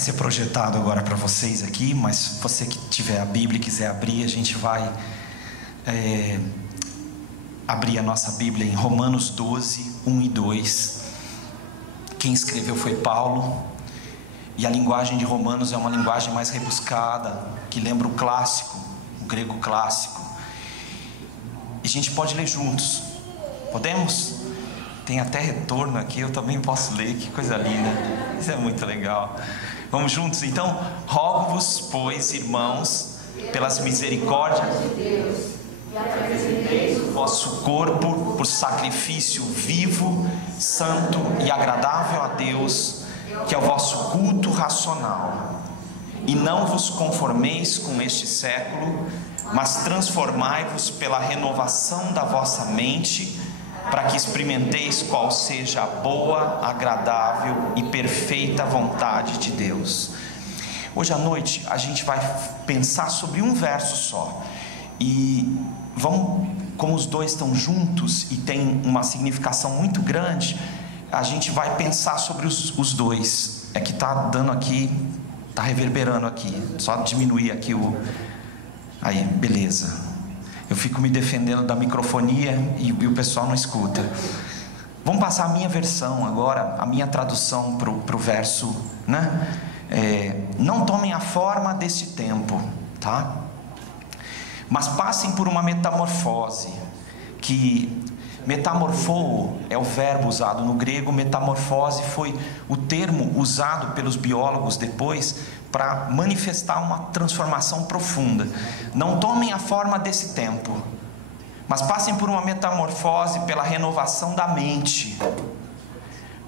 ser projetado agora para vocês aqui, mas você que tiver a Bíblia e quiser abrir, a gente vai abrir a nossa Bíblia em Romanos 12, 1 e 2. Quem escreveu foi Paulo, e a linguagem de Romanos é uma linguagem mais rebuscada, que lembra o clássico, o grego clássico. E a gente pode ler juntos, podemos? Tem até retorno aqui, eu também posso ler, que coisa linda, isso é muito legal. Vamos juntos então? Rogo-vos, pois, irmãos, pelas misericórdias de Deus, que apresenteis o vosso corpo por sacrifício vivo, santo e agradável a Deus, que é o vosso culto racional. E não vos conformeis com este século, mas transformai-vos pela renovação da vossa mente, para que experimenteis qual seja a boa, agradável e perfeita vontade de Deus. Hoje à noite a gente vai pensar sobre um verso só, e vamos, como os dois estão juntos e tem uma significação muito grande, a gente vai pensar sobre os dois. É que está dando aqui, está reverberando aqui, só diminuir aqui aí, beleza. Eu fico me defendendo da microfonia e o pessoal não escuta. Vamos passar a minha versão agora, a minha tradução para o verso, né? Não tomem a forma deste tempo, tá? Mas passem por uma metamorfose, que metamorfou é o verbo usado no grego. Metamorfose foi o termo usado pelos biólogos depois para manifestar uma transformação profunda. Não tomem a forma desse tempo, mas passem por uma metamorfose pela renovação da mente,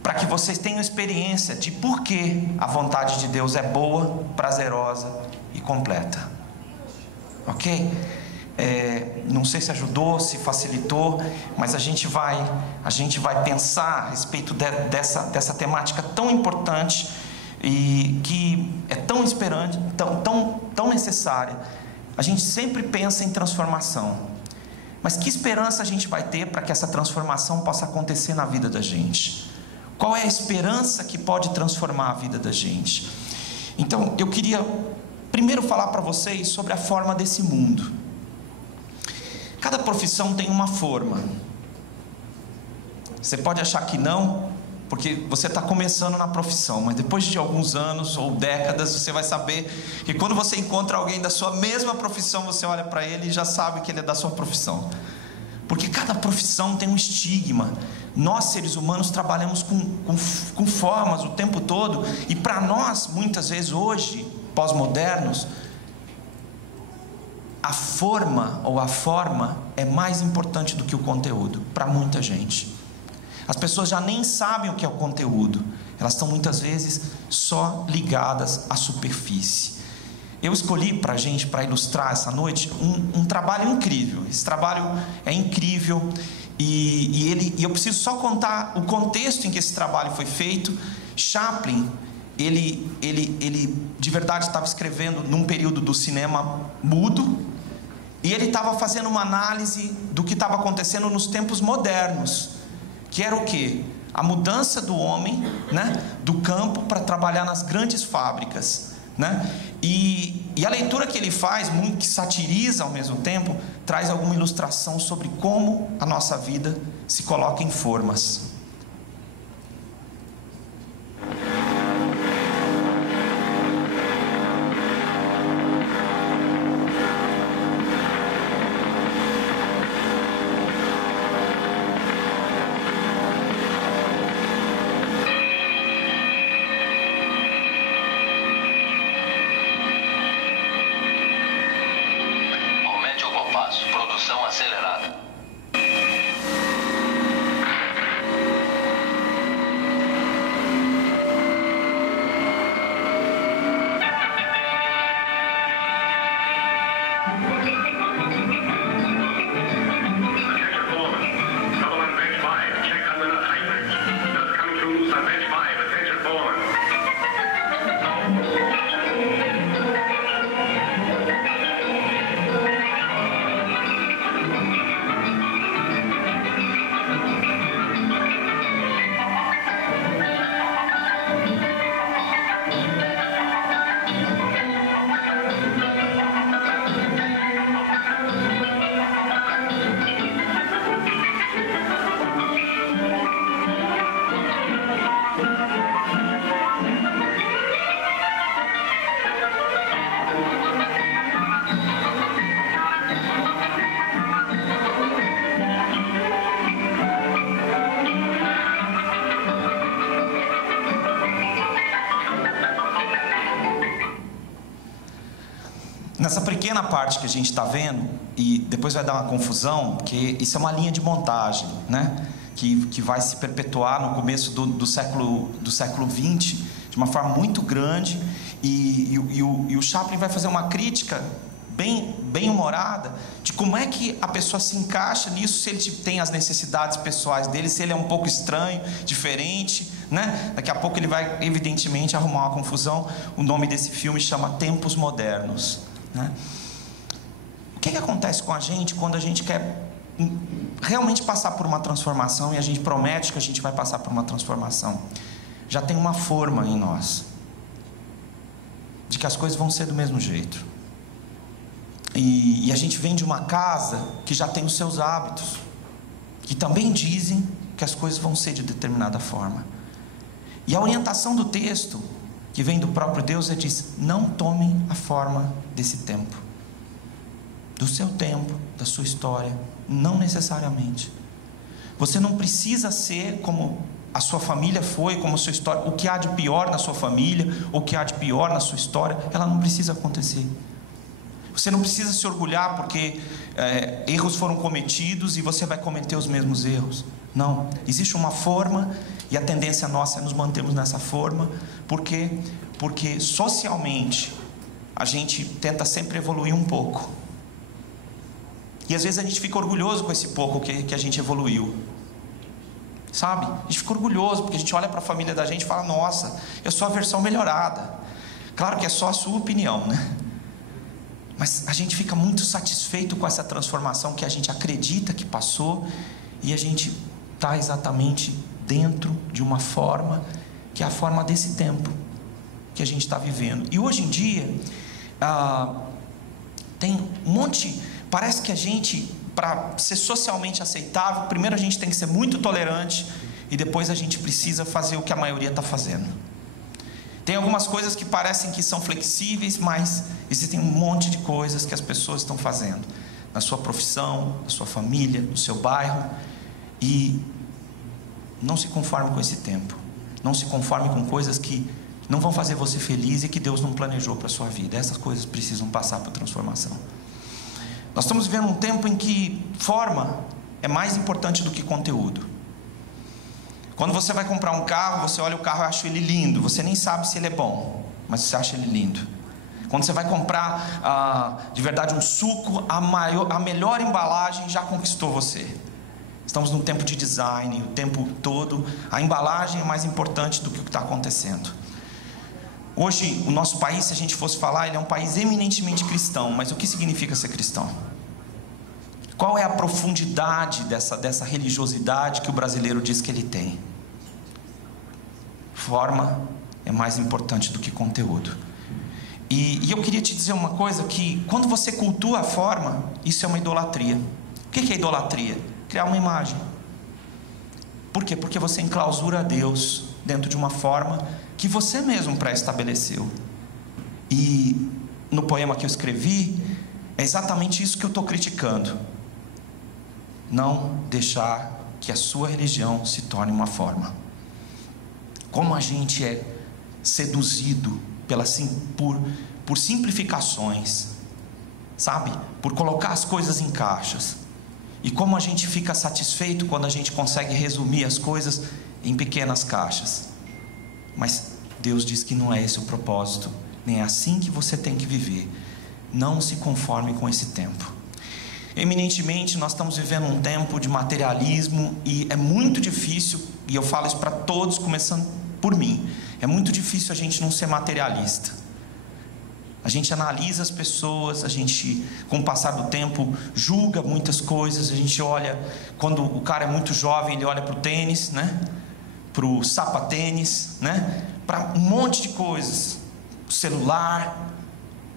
para que vocês tenham experiência de por que a vontade de Deus é boa, prazerosa e completa. Ok? Não sei se ajudou, se facilitou, mas a gente vai pensar a respeito dessa temática tão importante e que é tão esperante, tão necessária. A gente sempre pensa em transformação, mas que esperança a gente vai ter para que essa transformação possa acontecer na vida da gente? Qual é a esperança que pode transformar a vida da gente? Então eu queria primeiro falar para vocês sobre a forma desse mundo. Cada profissão tem uma forma. Você pode achar que não, porque você está começando na profissão, mas depois de alguns anos ou décadas, você vai saber que quando você encontra alguém da sua mesma profissão, você olha para ele e já sabe que ele é da sua profissão. Porque cada profissão tem um estigma. Nós, seres humanos, trabalhamos com formas o tempo todo, e para nós, muitas vezes hoje, pós-modernos, a forma é mais importante do que o conteúdo, para muita gente. As pessoas já nem sabem o que é o conteúdo, elas estão muitas vezes só ligadas à superfície. Eu escolhi para a gente, para ilustrar essa noite, um trabalho incrível. Esse trabalho é incrível, e eu preciso só contar o contexto em que esse trabalho foi feito. Chaplin, ele de verdade estava escrevendo num período do cinema mudo, e ele estava fazendo uma análise do que estava acontecendo nos tempos modernos, que era o quê? A mudança do homem, né, do campo para trabalhar nas grandes fábricas, né? E a leitura que ele faz, muito que satiriza ao mesmo tempo, traz alguma ilustração sobre como a nossa vida se coloca em formas. Produção acelerada. nessa pequena parte que a gente está vendo, e depois vai dar uma confusão, porque isso é uma linha de montagem, né? Que vai se perpetuar no começo do século XX, de uma forma muito grande, e o Chaplin vai fazer uma crítica bem humorada de como é que a pessoa se encaixa nisso, se ele tem as necessidades pessoais dele, se ele é um pouco estranho, diferente, né? Daqui a pouco ele vai evidentemente arrumar uma confusão. O nome desse filme chama Tempos Modernos, né? O que acontece com a gente quando a gente quer realmente passar por uma transformação, e a gente promete que a gente vai passar por uma transformação? Já tem uma forma em nós de que as coisas vão ser do mesmo jeito. E a gente vem de uma casa que já tem os seus hábitos, que também dizem que as coisas vão ser de determinada forma. E a orientação do texto, que vem do próprio Deus, é diz: não tomem a forma desse tempo, do seu tempo, da sua história. Não necessariamente. Você não precisa ser como a sua família foi, como a sua história. O que há de pior na sua família, o que há de pior na sua história, ela não precisa acontecer. Você não precisa se orgulhar porque erros foram cometidos e você vai cometer os mesmos erros. Não, existe uma forma, e a tendência nossa é nos mantermos nessa forma. Por quê? Porque socialmente a gente tenta sempre evoluir um pouco, e às vezes a gente fica orgulhoso com esse pouco que a gente evoluiu, sabe? A gente fica orgulhoso porque a gente olha para a família da gente e fala: nossa, eu sou a versão melhorada. Claro que é só a sua opinião, né? Mas a gente fica muito satisfeito com essa transformação que a gente acredita que passou, e a gente está exatamente dentro de uma forma que é a forma desse tempo que a gente está vivendo. E hoje em dia tem um monte. Parece que a gente, para ser socialmente aceitável, primeiro a gente tem que ser muito tolerante, e depois a gente precisa fazer o que a maioria está fazendo. Tem algumas coisas que parecem que são flexíveis, mas existem um monte de coisas que as pessoas estão fazendo na sua profissão, na sua família, no seu bairro. E não se conforme com esse tempo. Não se conforme com coisas que não vão fazer você feliz e que Deus não planejou para a sua vida. Essas coisas precisam passar por transformação. Nós estamos vivendo um tempo em que forma é mais importante do que conteúdo. Quando você vai comprar um carro, você olha o carro e acha ele lindo. Você nem sabe se ele é bom, mas você acha ele lindo. Quando você vai comprar de verdade um suco, a melhor embalagem já conquistou você. Estamos num tempo de design, o tempo todo a embalagem é mais importante do que o que está acontecendo. Hoje, o nosso país, se a gente fosse falar, ele é um país eminentemente cristão. Mas o que significa ser cristão? Qual é a profundidade dessa religiosidade que o brasileiro diz que ele tem? Forma é mais importante do que conteúdo. E eu queria te dizer uma coisa, que quando você cultua a forma, isso é uma idolatria. O que é idolatria? Criar uma imagem. Por quê? Porque você enclausura a Deus dentro de uma forma que você mesmo pré-estabeleceu. E no poema que eu escrevi, é exatamente isso que eu estou criticando. Não deixar que a sua religião se torne uma forma. Como a gente é seduzido por simplificações, sabe? Por colocar as coisas em caixas. E como a gente fica satisfeito quando a gente consegue resumir as coisas em pequenas caixas. Mas Deus diz que não é esse o propósito, nem é assim que você tem que viver. Não se conforme com esse tempo. Eminentemente, nós estamos vivendo um tempo de materialismo, e é muito difícil, e eu falo isso para todos, começando por mim, é muito difícil a gente não ser materialista. A gente analisa as pessoas, a gente, com o passar do tempo, julga muitas coisas. A gente olha, quando o cara é muito jovem, ele olha para o tênis, né? Para o sapatênis, né? Para um monte de coisas, o celular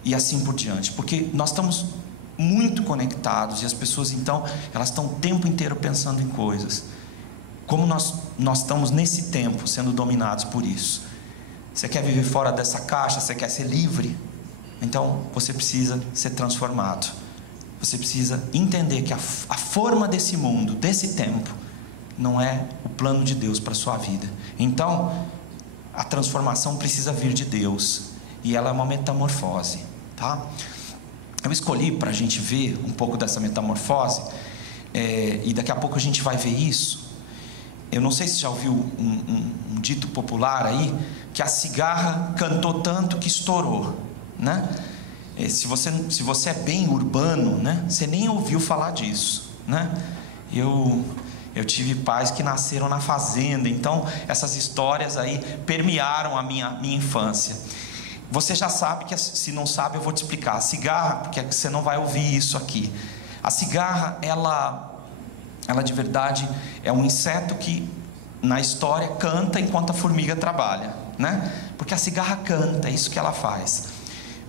e assim por diante, porque nós estamos muito conectados, e as pessoas então, elas estão o tempo inteiro pensando em coisas. Como nós estamos nesse tempo sendo dominados por isso. Você quer viver fora dessa caixa? Você quer ser livre? Então você precisa ser transformado. Você precisa entender que a forma desse mundo, desse tempo, não é o plano de Deus para a sua vida. Então a transformação precisa vir de Deus, e ela é uma metamorfose, tá? Eu escolhi para a gente ver um pouco dessa metamorfose, e daqui a pouco a gente vai ver isso. Eu não sei se já ouviu um dito popular aí, que a cigarra cantou tanto que estourou, né? Se você é bem urbano, né, você nem ouviu falar disso, né? Eu tive pais que nasceram na fazenda, então essas histórias aí permearam a minha infância. Você já sabe, que se não sabe eu vou te explicar. A cigarra, porque você não vai ouvir isso aqui. A cigarra, ela de verdade é um inseto que na história canta enquanto a formiga trabalha, né? Porque a cigarra canta, é isso que ela faz.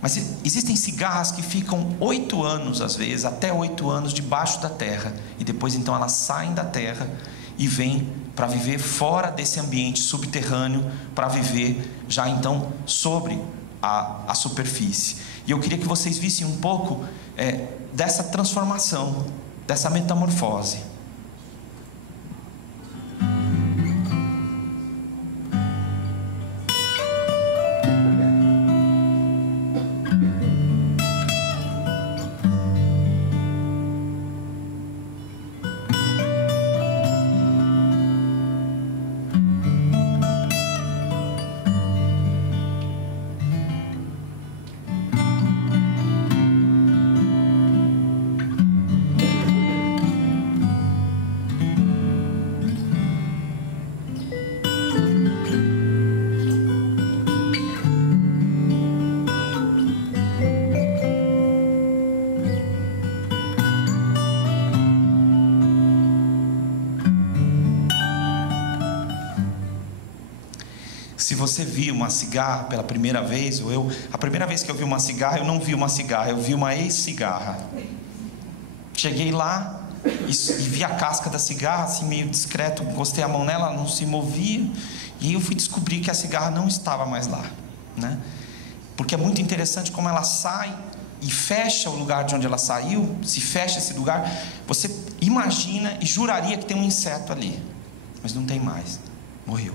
Mas existem cigarras que ficam 8 anos, às vezes, até 8 anos debaixo da terra. E depois então elas saem da terra e vêm para viver fora desse ambiente subterrâneo, para viver já então sobre a superfície. E eu queria que vocês vissem um pouco dessa transformação, dessa metamorfose. Se você viu uma cigarra pela primeira vez, ou a primeira vez que eu vi uma cigarra, eu não vi uma cigarra, eu vi uma ex-cigarra. Cheguei lá e vi a casca da cigarra, assim meio discreto, encostei a mão nela, ela não se movia, e eu fui descobrir que a cigarra não estava mais lá, né? Porque é muito interessante como ela sai e fecha o lugar de onde ela saiu. Se fecha esse lugar, você imagina e juraria que tem um inseto ali, mas não tem mais, morreu.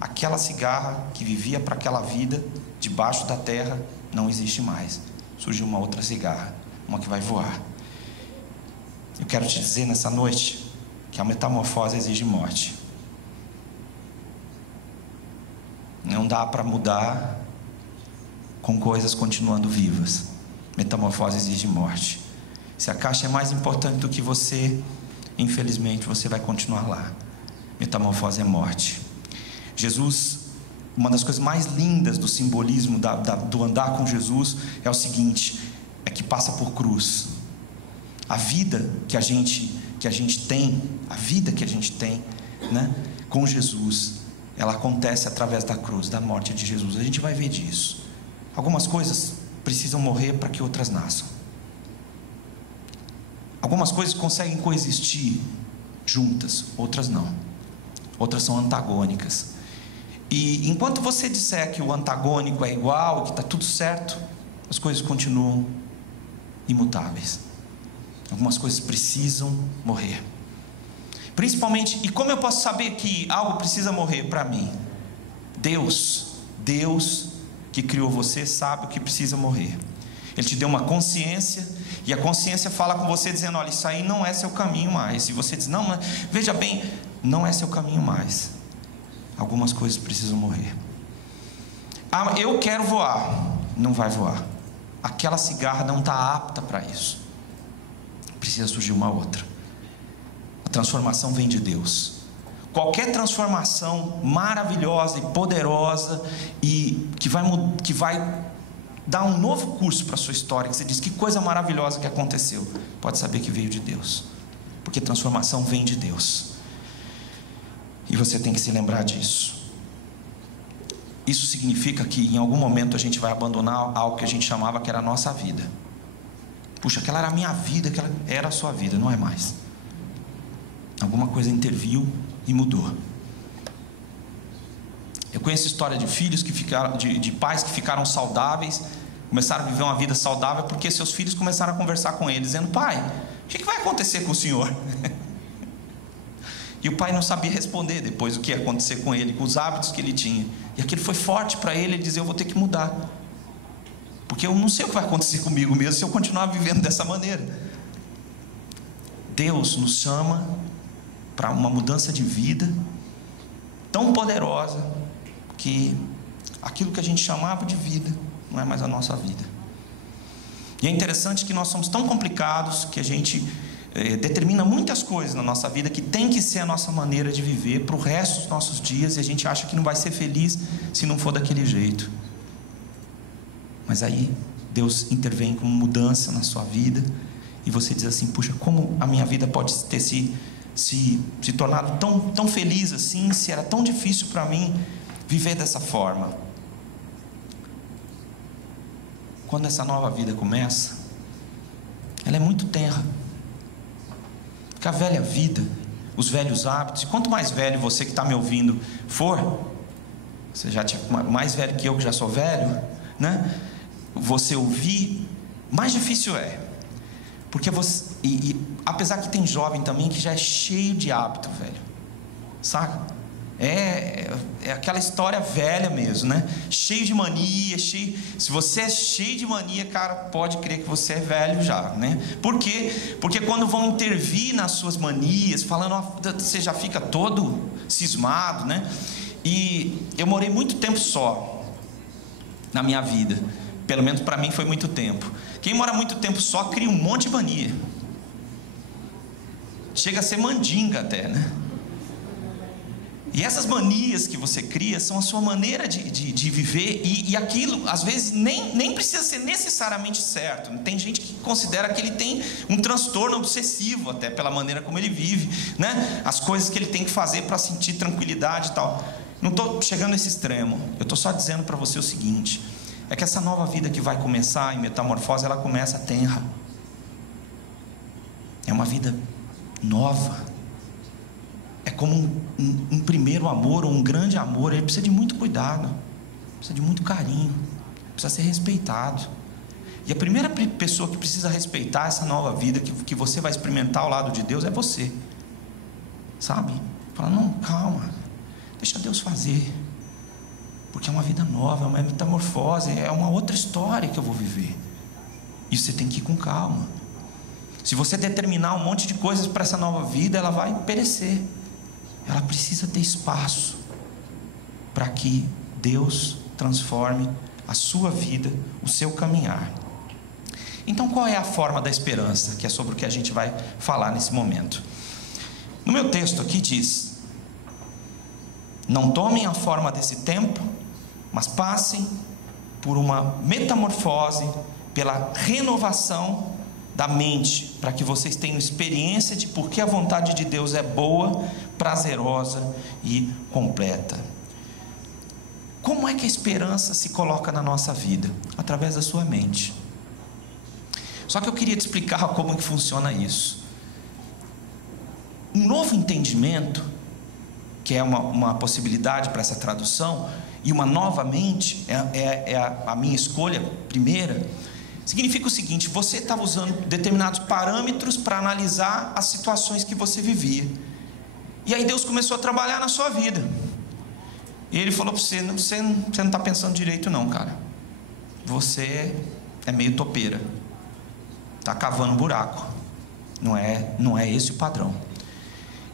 Aquela cigarra que vivia para aquela vida debaixo da terra não existe mais. Surgiu uma outra cigarra, uma que vai voar. Eu quero te dizer nessa noite que a metamorfose exige morte. Não dá para mudar com coisas continuando vivas. Metamorfose exige morte. Se a caixa é mais importante do que você, infelizmente você vai continuar lá. Metamorfose é morte. Jesus, uma das coisas mais lindas do simbolismo do andar com Jesus é o seguinte: é que passa por cruz. A vida que a gente tem, a vida que a gente tem, né, com Jesus, ela acontece através da cruz, da morte de Jesus. A gente vai ver disso. Algumas coisas precisam morrer para que outras nasçam. Algumas coisas conseguem coexistir juntas, outras não. Outras são antagônicas. E enquanto você disser que o antagônico é igual, que está tudo certo, as coisas continuam imutáveis. Algumas coisas precisam morrer. Principalmente, e como eu posso saber que algo precisa morrer para mim? Deus que criou você sabe o que precisa morrer. Ele te deu uma consciência, e a consciência fala com você dizendo: olha, isso aí não é seu caminho mais. E você diz: não, mas veja bem, não é seu caminho mais. Algumas coisas precisam morrer. Ah, eu quero voar. Não vai voar. Aquela cigarra não está apta para isso. Precisa surgir uma outra. A transformação vem de Deus. Qualquer transformação maravilhosa e poderosa e que vai dar um novo curso para a sua história, que você diz: que coisa maravilhosa que aconteceu, pode saber que veio de Deus, porque transformação vem de Deus. E você tem que se lembrar disso. Isso significa que em algum momento a gente vai abandonar algo que a gente chamava que era a nossa vida. Puxa, aquela era a minha vida, aquela era a sua vida, não é mais. Alguma coisa interviu e mudou. Eu conheço história de filhos que ficaram, de pais que ficaram saudáveis, começaram a viver uma vida saudável porque seus filhos começaram a conversar com eles, dizendo: pai, o que vai acontecer com o senhor? E o pai não sabia responder depois o que ia acontecer com ele, com os hábitos que ele tinha. E aquilo foi forte para ele, ele dizia: eu vou ter que mudar. porque eu não sei o que vai acontecer comigo mesmo se eu continuar vivendo dessa maneira. Deus nos chama para uma mudança de vida tão poderosa que aquilo que a gente chamava de vida não é mais a nossa vida. E é interessante que nós somos tão complicados que a gente determina muitas coisas na nossa vida que tem que ser a nossa maneira de viver para o resto dos nossos dias, e a gente acha que não vai ser feliz se não for daquele jeito. Mas aí Deus intervém com mudança na sua vida, e você diz assim: puxa, como a minha vida pode ter se tornado tão feliz assim, se era tão difícil para mim viver dessa forma. Quando essa nova vida começa, ela é muito tenra, porque a velha vida, os velhos hábitos, e quanto mais velho você que está me ouvindo for, você já mais velho que eu que já sou velho, né? Você ouvir, mais difícil é, porque você, apesar que tem jovem também que já é cheio de hábito, velho, saca? É aquela história velha mesmo, né? Cheio de mania, se você é cheio de mania, cara, pode crer que você é velho já, né? Por quê? Porque quando vão intervir nas suas manias, falando, você já fica todo cismado, né? E eu morei muito tempo só na minha vida, pelo menos para mim foi muito tempo. Quem mora muito tempo só cria um monte de mania, chega a ser mandinga até, né? E essas manias que você cria são a sua maneira de viver, e aquilo às vezes nem precisa ser necessariamente certo. Tem gente que considera que ele tem um transtorno obsessivo até pela maneira como ele vive, né? As coisas que ele tem que fazer para sentir tranquilidade e tal. Não estou chegando nesse extremo, eu estou só dizendo para você o seguinte: é que essa nova vida que vai começar em metamorfose, ela começa tenra, é uma vida nova. É como um primeiro amor, ou um grande amor. Ele precisa de muito cuidado, precisa de muito carinho, precisa ser respeitado. E a primeira pessoa que precisa respeitar essa nova vida que você vai experimentar ao lado de Deus é você, sabe? Fala, não, calma, deixa Deus fazer, porque é uma vida nova, é uma metamorfose, é uma outra história que eu vou viver. E você tem que ir com calma. Se você determinar um monte de coisas para essa nova vida, ela vai perecer. Ela precisa ter espaço para que Deus transforme a sua vida, o seu caminhar. Então, qual é a forma da esperança, que é sobre o que a gente vai falar nesse momento? No meu texto aqui diz: não tomem a forma desse tempo, mas passem por uma metamorfose, pela renovação da mente, para que vocês tenham experiência de porque a vontade de Deus é boa, prazerosa e completa. Como é que a esperança se coloca na nossa vida? Através da sua mente. Só que eu queria te explicar como que funciona isso. Um novo entendimento, que é uma possibilidade para essa tradução, e uma nova mente, é a minha escolha primeira, significa o seguinte: você estava usando determinados parâmetros para analisar as situações que você vivia, e aí Deus começou a trabalhar na sua vida, e Ele falou para você: você não está pensando direito não, cara, você é meio topeira, está cavando um buraco, não é esse o padrão.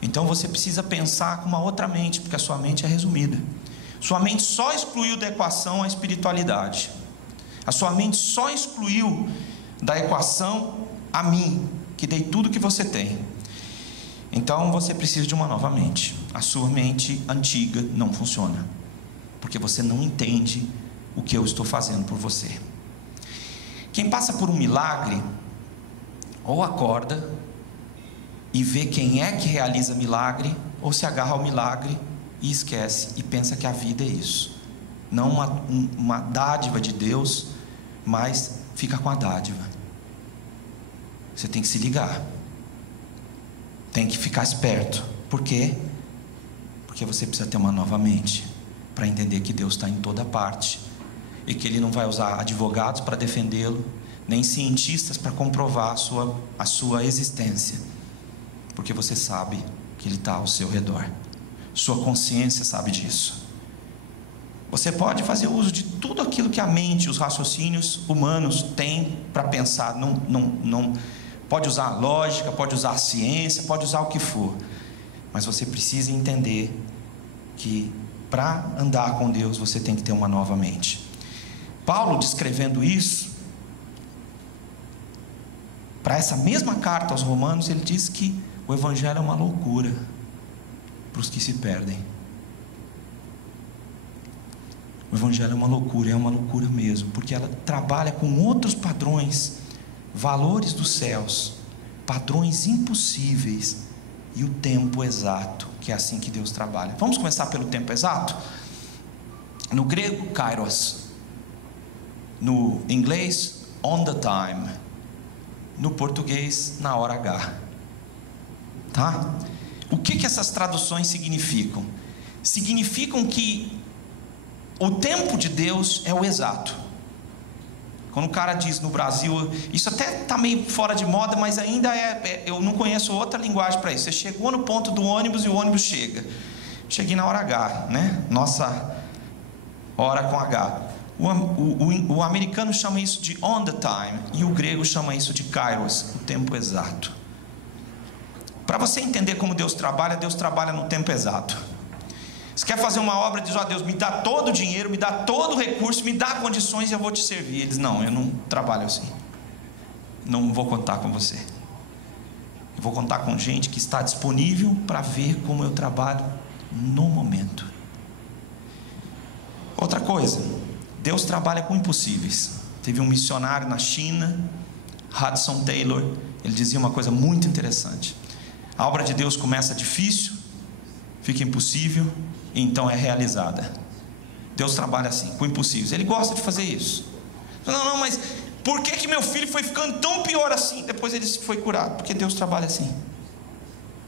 Então você precisa pensar com uma outra mente, porque a sua mente é resumida. Sua mente só excluiu da equação a espiritualidade. A sua mente só excluiu da equação a mim, que dei tudo que você tem. Então você precisa de uma nova mente. A sua mente antiga não funciona, porque você não entende o que eu estou fazendo por você. Quem passa por um milagre, ou acorda e vê quem é que realiza milagre, ou se agarra ao milagre e esquece, e pensa que a vida é isso. Não uma dádiva de Deus, mas fica com a dádiva. Você tem que se ligar, tem que ficar esperto. Por quê? Porque você precisa ter uma nova mente, para entender que Deus está em toda parte, e que Ele não vai usar advogados para defendê-lo, nem cientistas para comprovar a sua existência, porque você sabe que Ele está ao seu redor. Sua consciência sabe disso. Você pode fazer uso de tudo aquilo que a mente, os raciocínios humanos têm para pensar. Não pode usar a lógica, pode usar a ciência, pode usar o que for. Mas você precisa entender que para andar com Deus você tem que ter uma nova mente. Paulo, descrevendo isso, para essa mesma carta aos Romanos, ele diz que o Evangelho é uma loucura para os que se perdem. O Evangelho é uma loucura mesmo, porque ela trabalha com outros padrões, valores dos céus, padrões impossíveis, e o tempo exato, que é assim que Deus trabalha. Vamos começar pelo tempo exato? No grego, kairos. No inglês, on the time. No português, na hora H. Tá? O que essas traduções significam? Significam que o tempo de Deus é o exato. Quando o cara diz no Brasil, isso até está meio fora de moda, mas ainda eu não conheço outra linguagem para isso. Você chegou no ponto do ônibus e o ônibus chega. Cheguei na hora H, né? Nossa hora com H. O americano chama isso de on the time, e o grego chama isso de kairos, o tempo exato. Para você entender como Deus trabalha no tempo exato. Você quer fazer uma obra, diz: ó Deus, me dá todo o dinheiro, me dá todo o recurso, me dá condições e eu vou te servir. Ele diz: não, eu não trabalho assim. Não vou contar com você. Eu vou contar com gente que está disponível para ver como eu trabalho no momento. Outra coisa, Deus trabalha com impossíveis. Teve um missionário na China, Hudson Taylor, ele dizia uma coisa muito interessante: a obra de Deus começa difícil, fica impossível, e então é realizada. Deus trabalha assim, com impossíveis. Ele gosta de fazer isso. Não, mas por que meu filho foi ficando tão pior assim? Depois ele foi curado. Porque Deus trabalha assim.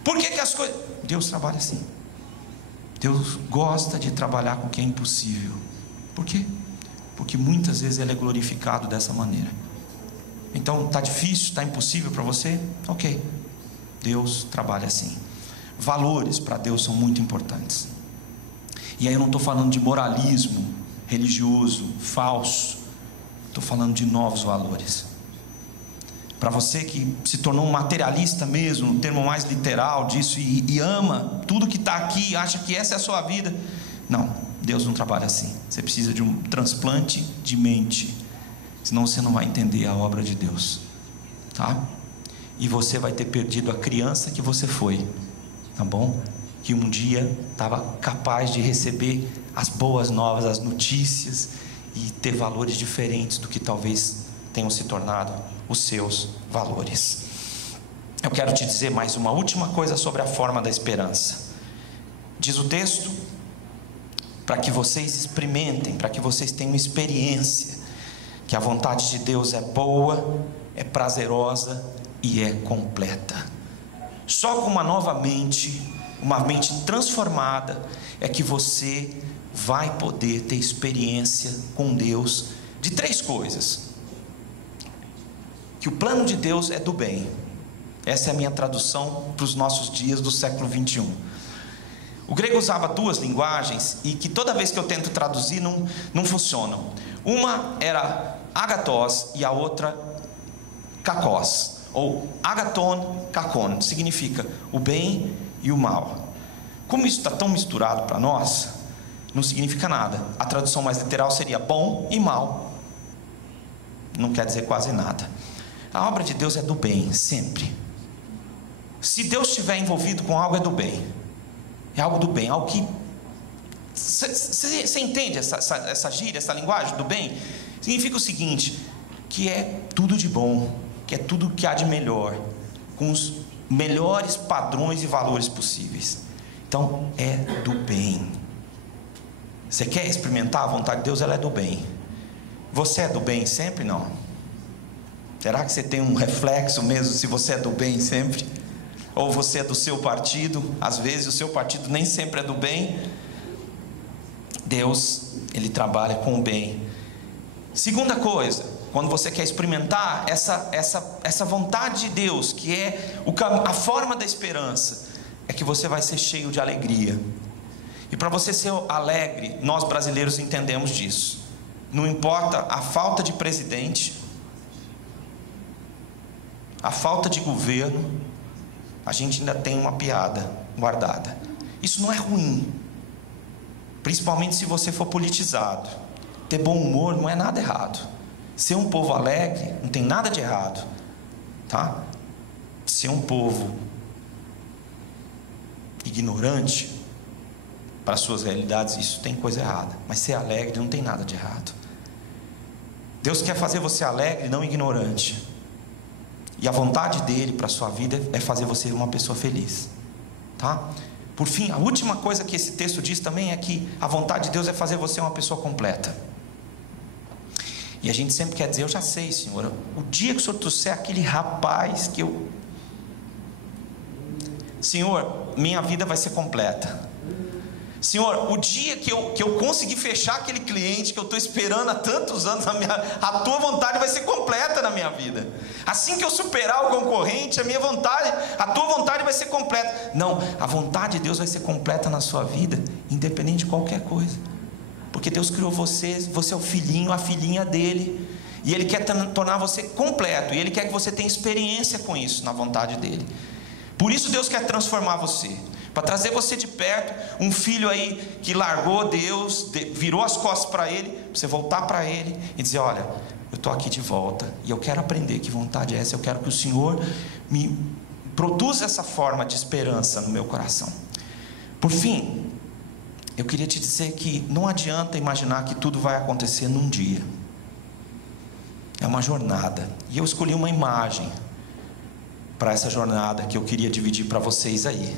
Por que as coisas... Deus trabalha assim. Deus gosta de trabalhar com o que é impossível. Por quê? Porque muitas vezes Ele é glorificado dessa maneira. Então está difícil, está impossível para você? Ok, Deus trabalha assim. Valores para Deus são muito importantes. E aí eu não estou falando de moralismo religioso, falso. Estou falando de novos valores. Para você que se tornou um materialista mesmo, no termo mais literal disso, e ama tudo que está aqui, acha que essa é a sua vida. Não, Deus não trabalha assim. Você precisa de um transplante de mente, senão você não vai entender a obra de Deus, tá? E você vai ter perdido a criança que você foi, tá bom? Que um dia estava capaz de receber as boas novas, as notícias, e ter valores diferentes do que talvez tenham se tornado os seus valores. Eu quero te dizer mais uma última coisa sobre a forma da esperança. Diz o texto, para que vocês experimentem, para que vocês tenham experiência, que a vontade de Deus é boa, é prazerosa e é completa. Só com uma nova mente, uma mente transformada, é que você vai poder ter experiência com Deus de 3 coisas. Que o plano de Deus é do bem. Essa é a minha tradução para os nossos dias do século 21. O grego usava 2 linguagens, e que toda vez que eu tento traduzir não funcionam. Uma era agathos e a outra kakos, ou agaton, kakon, significa o bem e o mal. Como isso está tão misturado para nós, não significa nada. A tradução mais literal seria bom e mal. Não quer dizer quase nada. A obra de Deus é do bem, sempre. Se Deus estiver envolvido com algo, é do bem. É algo do bem, algo que... Você entende essa gíria, essa linguagem do bem? Significa o seguinte, que é tudo de bom, que é tudo que há de melhor, com os melhores padrões e valores possíveis. Então, é do bem. Você quer experimentar a vontade de Deus? Ela é do bem. Você é do bem sempre? Não. Será que você tem um reflexo mesmo se você é do bem sempre? Ou você é do seu partido? Às vezes o seu partido nem sempre é do bem. Deus, Ele trabalha com o bem. Segunda coisa, quando você quer experimentar essa vontade de Deus, que é a forma da esperança, é que você vai ser cheio de alegria. E para você ser alegre, nós brasileiros entendemos disso. Não importa a falta de presidente, a falta de governo, a gente ainda tem uma piada guardada. Isso não é ruim, principalmente se você for politizado. Ter bom humor não é nada errado. Ser um povo alegre não tem nada de errado, tá? Ser um povo ignorante para as suas realidades, isso tem coisa errada. Mas ser alegre não tem nada de errado. Deus quer fazer você alegre, não ignorante. E a vontade dele para a sua vida é fazer você uma pessoa feliz, tá? Por fim, a última coisa que esse texto diz também é que a vontade de Deus é fazer você uma pessoa completa. E a gente sempre quer dizer: eu já sei, Senhor, o dia que o Senhor trouxer aquele rapaz que eu... Senhor, minha vida vai ser completa. Senhor, o dia que eu conseguir fechar aquele cliente que eu estou esperando há tantos anos, a tua vontade vai ser completa na minha vida. Assim que eu superar o concorrente, a tua vontade vai ser completa. Não, a vontade de Deus vai ser completa na sua vida, independente de qualquer coisa. Porque Deus criou você é o filhinho, a filhinha dele, e Ele quer tornar você completo, e Ele quer que você tenha experiência com isso, na vontade dele. Por isso Deus quer transformar você, para trazer você de perto, um filho aí que largou Deus, virou as costas para Ele, para você voltar para Ele e dizer: olha, eu estou aqui de volta, e eu quero aprender que vontade é essa, eu quero que o Senhor me produza essa forma de esperança no meu coração. Por fim, eu queria te dizer que não adianta imaginar que tudo vai acontecer num dia. É uma jornada, e eu escolhi uma imagem para essa jornada que eu queria dividir para vocês aí.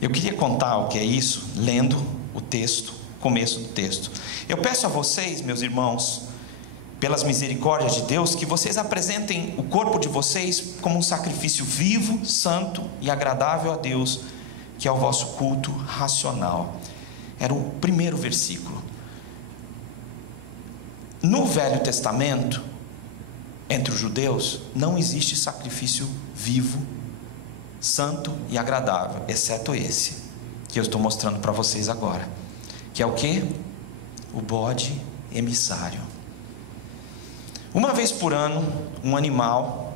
Eu queria contar o que é isso, lendo o texto, começo do texto. Eu peço a vocês, meus irmãos, pelas misericórdias de Deus, que vocês apresentem o corpo de vocês como um sacrifício vivo, santo e agradável a Deus, que é o vosso culto racional. Era o primeiro versículo. No Velho Testamento, entre os judeus, não existe sacrifício vivo, santo e agradável, exceto esse que eu estou mostrando para vocês agora, que é o que? O bode emissário. Uma vez por ano, um animal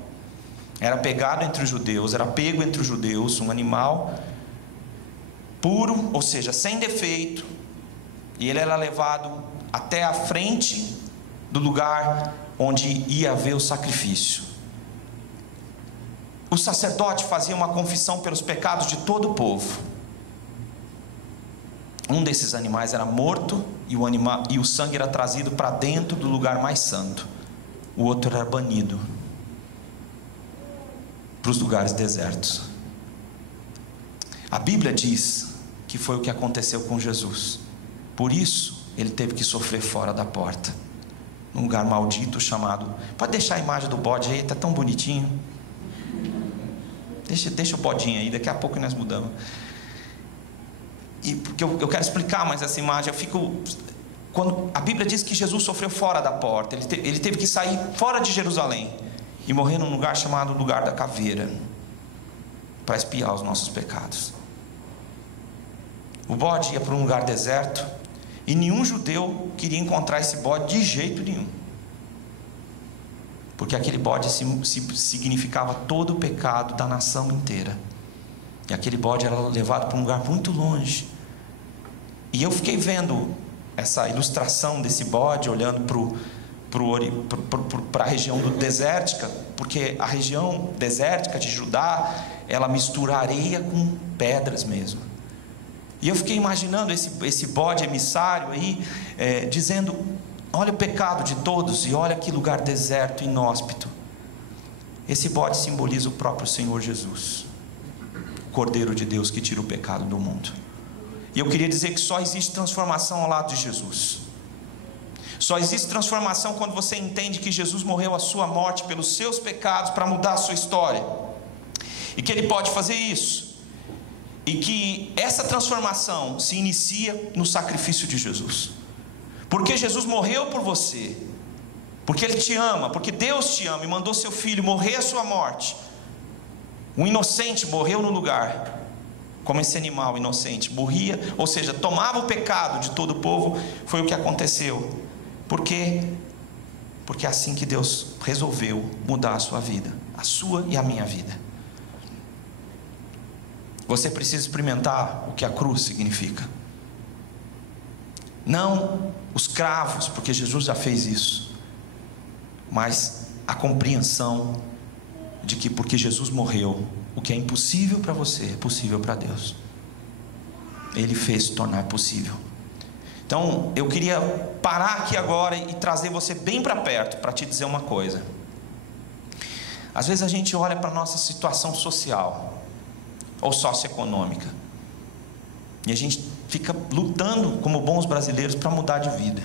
era pegado entre os judeus, era pego entre os judeus, um animal puro, ou seja, sem defeito, e ele era levado até a frente do lugar onde ia haver o sacrifício. O sacerdote fazia uma confissão pelos pecados de todo o povo. Um desses animais era morto e o sangue era trazido para dentro do lugar mais santo. O outro era banido para os lugares desertos. A Bíblia diz que foi o que aconteceu com Jesus. Por isso ele teve que sofrer fora da porta, num lugar maldito chamado... Pode deixar a imagem do bode aí, está tão bonitinho. Deixa o bodinho aí, daqui a pouco nós mudamos. E porque eu quero explicar mais essa imagem. Quando a Bíblia diz que Jesus sofreu fora da porta, ele teve que sair fora de Jerusalém e morrer num lugar chamado lugar da caveira, para expiar os nossos pecados. O bode ia para um lugar deserto, e nenhum judeu queria encontrar esse bode de jeito nenhum, porque aquele bode significava todo o pecado da nação inteira, e aquele bode era levado para um lugar muito longe. E eu fiquei vendo essa ilustração desse bode, olhando para a região desértica, porque a região desértica de Judá, ela mistura areia com pedras mesmo. E eu fiquei imaginando esse bode emissário aí, dizendo: olha o pecado de todos, e olha que lugar deserto e inóspito. Esse bode simboliza o próprio Senhor Jesus, Cordeiro de Deus que tira o pecado do mundo. E eu queria dizer que só existe transformação ao lado de Jesus. Só existe transformação quando você entende que Jesus morreu a sua morte pelos seus pecados para mudar a sua história, e que Ele pode fazer isso, e que essa transformação se inicia no sacrifício de Jesus. Porque Jesus morreu por você, porque Ele te ama, porque Deus te ama e mandou seu Filho morrer a sua morte, Um inocente morreu no lugar, como esse animal inocente morria, ou seja, tomava o pecado de todo o povo. Foi o que aconteceu. Por quê? Porque é assim que Deus resolveu mudar a sua vida, a sua e a minha vida. Você precisa experimentar o que a cruz significa. Não os cravos, porque Jesus já fez isso, mas a compreensão de que porque Jesus morreu, o que é impossível para você é possível para Deus. Ele fez se tornar possível. Então eu queria parar aqui agora e trazer você bem para perto para te dizer uma coisa. Às vezes a gente olha para a nossa situação social ou socioeconômica e a gente fica lutando como bons brasileiros para mudar de vida.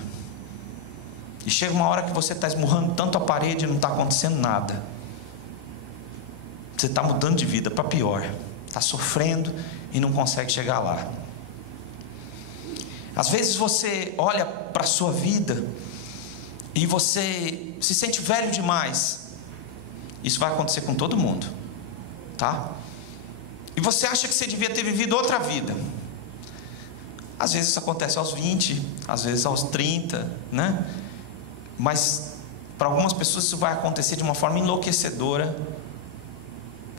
E chega uma hora que você está esmurrando tanto a parede e não está acontecendo nada. Você está mudando de vida para pior, está sofrendo e não consegue chegar lá. Às vezes você olha para a sua vida e você se sente velho demais. Isso vai acontecer com todo mundo, tá? E você acha que você devia ter vivido outra vida. Às vezes isso acontece aos 20, às vezes aos 30, né? Mas para algumas pessoas isso vai acontecer de uma forma enlouquecedora,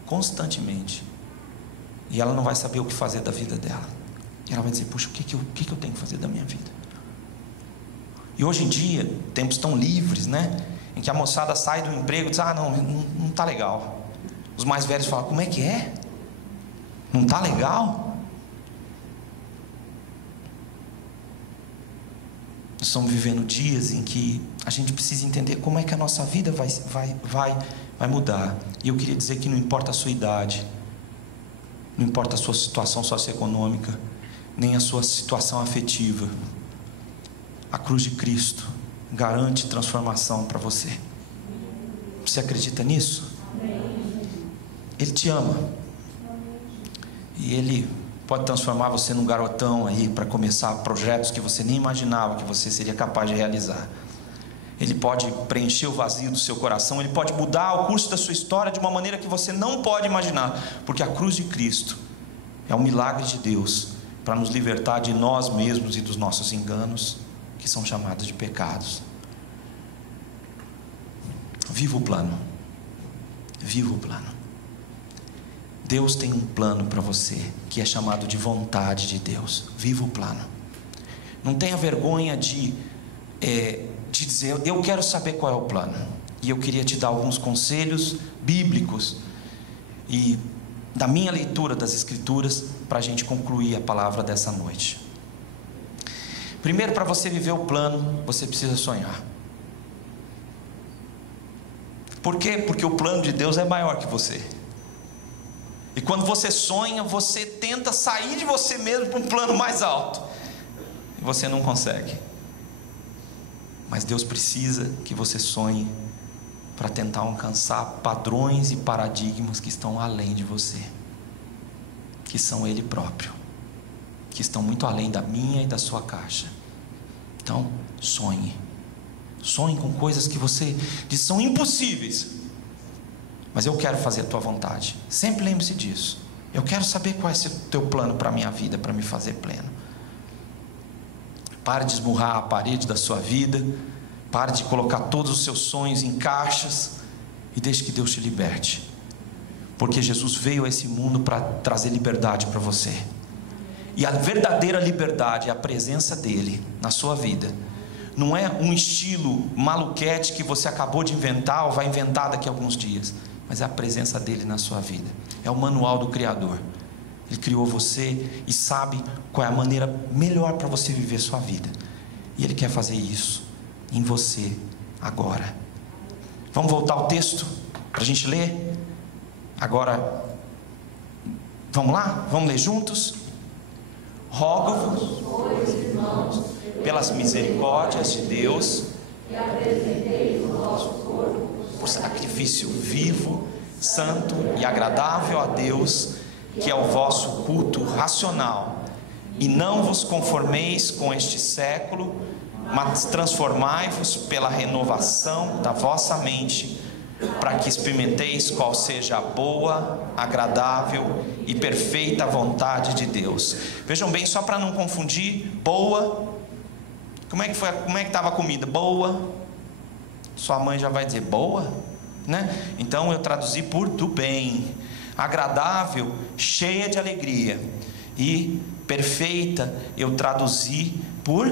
constantemente. E ela não vai saber o que fazer da vida dela. E ela vai dizer, puxa, o que eu tenho que fazer da minha vida? E hoje em dia, tempos tão livres, né? Em que a moçada sai do emprego e diz, não está legal. Os mais velhos falam, como é que é? Não está legal? Nós estamos vivendo dias em que a gente precisa entender como é que a nossa vida vai mudar. E eu queria dizer que não importa a sua idade, não importa a sua situação socioeconômica, nem a sua situação afetiva, a cruz de Cristo garante transformação para você. Você acredita nisso? Ele te ama. E Ele pode transformar você num garotão aí para começar projetos que você nem imaginava que você seria capaz de realizar. Ele pode preencher o vazio do seu coração. Ele pode mudar o curso da sua história de uma maneira que você não pode imaginar. Porque a cruz de Cristo é um milagre de Deus para nos libertar de nós mesmos e dos nossos enganos, que são chamados de pecados. Viva o plano. Viva o plano. Deus tem um plano para você, que é chamado de vontade de Deus. Viva o plano. Não tenha vergonha de dizer, eu quero saber qual é o plano. E eu queria te dar alguns conselhos bíblicos e da minha leitura das Escrituras para a gente concluir a palavra dessa noite. Primeiro, para você viver o plano, você precisa sonhar. Por quê? Porque o plano de Deus é maior que você. E quando você sonha, você tenta sair de você mesmo para um plano mais alto. E você não consegue. Mas Deus precisa que você sonhe para tentar alcançar padrões e paradigmas que estão além de você, que são Ele próprio, que estão muito além da minha e da sua caixa. Então, sonhe. Sonhe com coisas que você diz são impossíveis, mas eu quero fazer a tua vontade. Sempre lembre-se disso. Eu quero saber qual é o teu plano para a minha vida, para me fazer pleno. Pare de esmurrar a parede da sua vida. Pare de colocar todos os seus sonhos em caixas e deixe que Deus te liberte. Porque Jesus veio a esse mundo para trazer liberdade para você. E a verdadeira liberdade é a presença dEle na sua vida. Não é um estilo maluquete que você acabou de inventar ou vai inventar daqui a alguns dias, mas é a presença dEle na sua vida. É o manual do Criador. Ele criou você e sabe qual é a maneira melhor para você viver sua vida. E Ele quer fazer isso em você agora. Vamos voltar ao texto para a gente ler? Agora, vamos lá? Vamos ler juntos? Rogo-vos, pois, irmãos, pelas misericórdias de Deus, que apresenteis o vosso corpo por sacrifício vivo, santo e agradável a Deus, que é o vosso culto racional. E não vos conformeis com este século, mas transformai-vos pela renovação da vossa mente, para que experimenteis qual seja a boa, agradável e perfeita vontade de Deus. Vejam bem, só para não confundir, boa, como é que estava a comida? Boa. Sua mãe já vai dizer boa, né? Então eu traduzi por do bem. Agradável, cheia de alegria. E perfeita eu traduzi por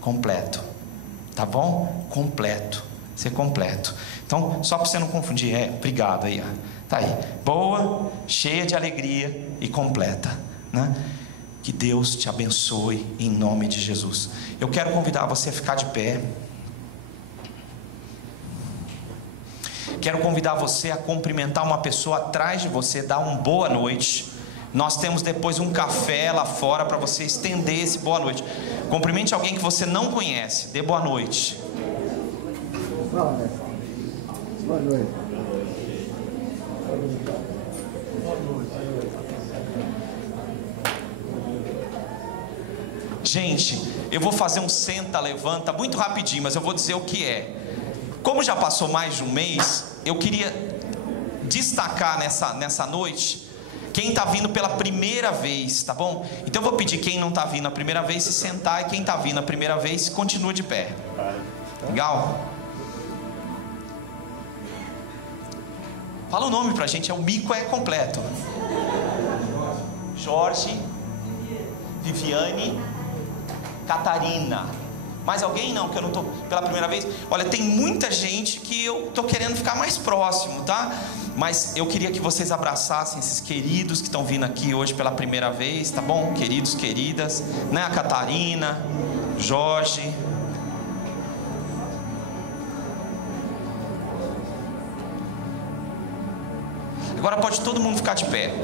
completo. Tá bom? Completo. Ser completo. Então, só para você não confundir, obrigado aí, ó. Tá aí. Boa, cheia de alegria e completa, né? Que Deus te abençoe em nome de Jesus. Eu quero convidar você a ficar de pé. Quero convidar você a cumprimentar uma pessoa atrás de você, dar uma boa noite. Nós temos depois um café lá fora para você estender esse boa noite. Cumprimente alguém que você não conhece, dê boa noite. Boa noite. Gente, eu vou fazer um senta, levanta muito rapidinho, mas eu vou dizer o que é. Como já passou mais de um mês, eu queria destacar nessa noite quem está vindo pela primeira vez, tá bom? Então eu vou pedir quem não está vindo a primeira vez se sentar, e quem está vindo a primeira vez continua de pé. Legal? Fala o nome pra gente, o mico é completo. Jorge, Viviane, Catarina. Mais alguém? Não, que eu não estou pela primeira vez. Olha, tem muita gente que eu estou querendo ficar mais próximo, tá? Mas eu queria que vocês abraçassem esses queridos que estão vindo aqui hoje pela primeira vez, tá bom? Queridos, queridas, né? A Catarina, Jorge. Agora pode todo mundo ficar de pé.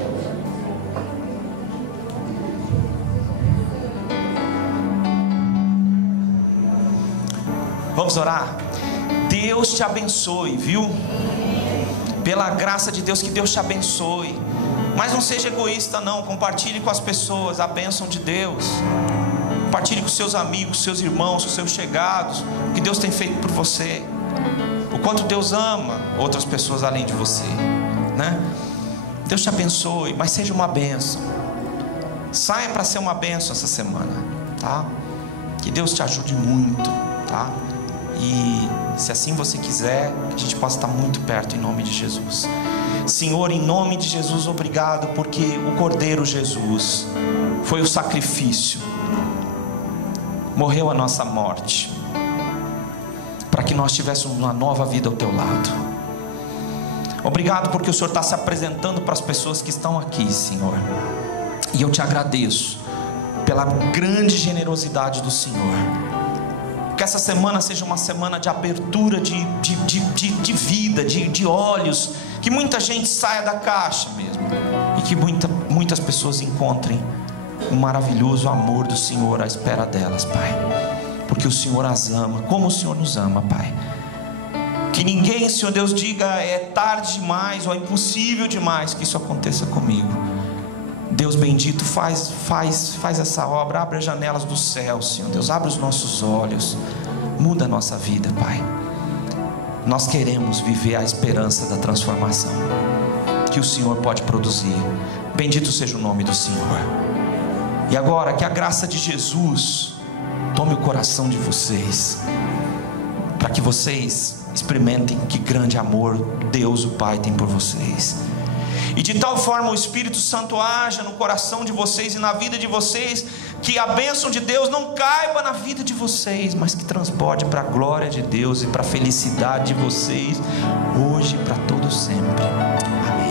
Vamos orar? Deus te abençoe, viu? Pela graça de Deus, que Deus te abençoe. Mas não seja egoísta não, compartilhe com as pessoas a bênção de Deus. Compartilhe com seus amigos, seus irmãos, com seus chegados, o que Deus tem feito por você, o quanto Deus ama outras pessoas além de você, né? Deus te abençoe, mas seja uma bênção. Saia para ser uma bênção essa semana, tá? Que Deus te ajude muito, tá? E se assim você quiser, que a gente possa estar muito perto em nome de Jesus. Senhor, em nome de Jesus, obrigado, porque o Cordeiro Jesus foi o sacrifício, morreu a nossa morte, para que nós tivéssemos uma nova vida ao teu lado. Obrigado porque o Senhor está se apresentando para as pessoas que estão aqui, Senhor. E eu te agradeço pela grande generosidade do Senhor. Que essa semana seja uma semana de abertura de vida, de olhos. Que muita gente saia da caixa mesmo. E que muitas pessoas encontrem o maravilhoso amor do Senhor à espera delas, Pai. Porque o Senhor as ama, como o Senhor nos ama, Pai. Que ninguém, Senhor Deus, diga é tarde demais ou é impossível demais que isso aconteça comigo. Deus bendito, faz essa obra. Abre as janelas do céu, Senhor Deus. Abre os nossos olhos. Muda a nossa vida, Pai. Nós queremos viver a esperança da transformação que o Senhor pode produzir. Bendito seja o nome do Senhor. E agora, que a graça de Jesus tome o coração de vocês, para que vocês experimentem que grande amor Deus o Pai tem por vocês. E de tal forma o Espírito Santo haja no coração de vocês e na vida de vocês, que a bênção de Deus não caiba na vida de vocês, mas que transborde para a glória de Deus e para a felicidade de vocês, hoje e para todo sempre. Amém.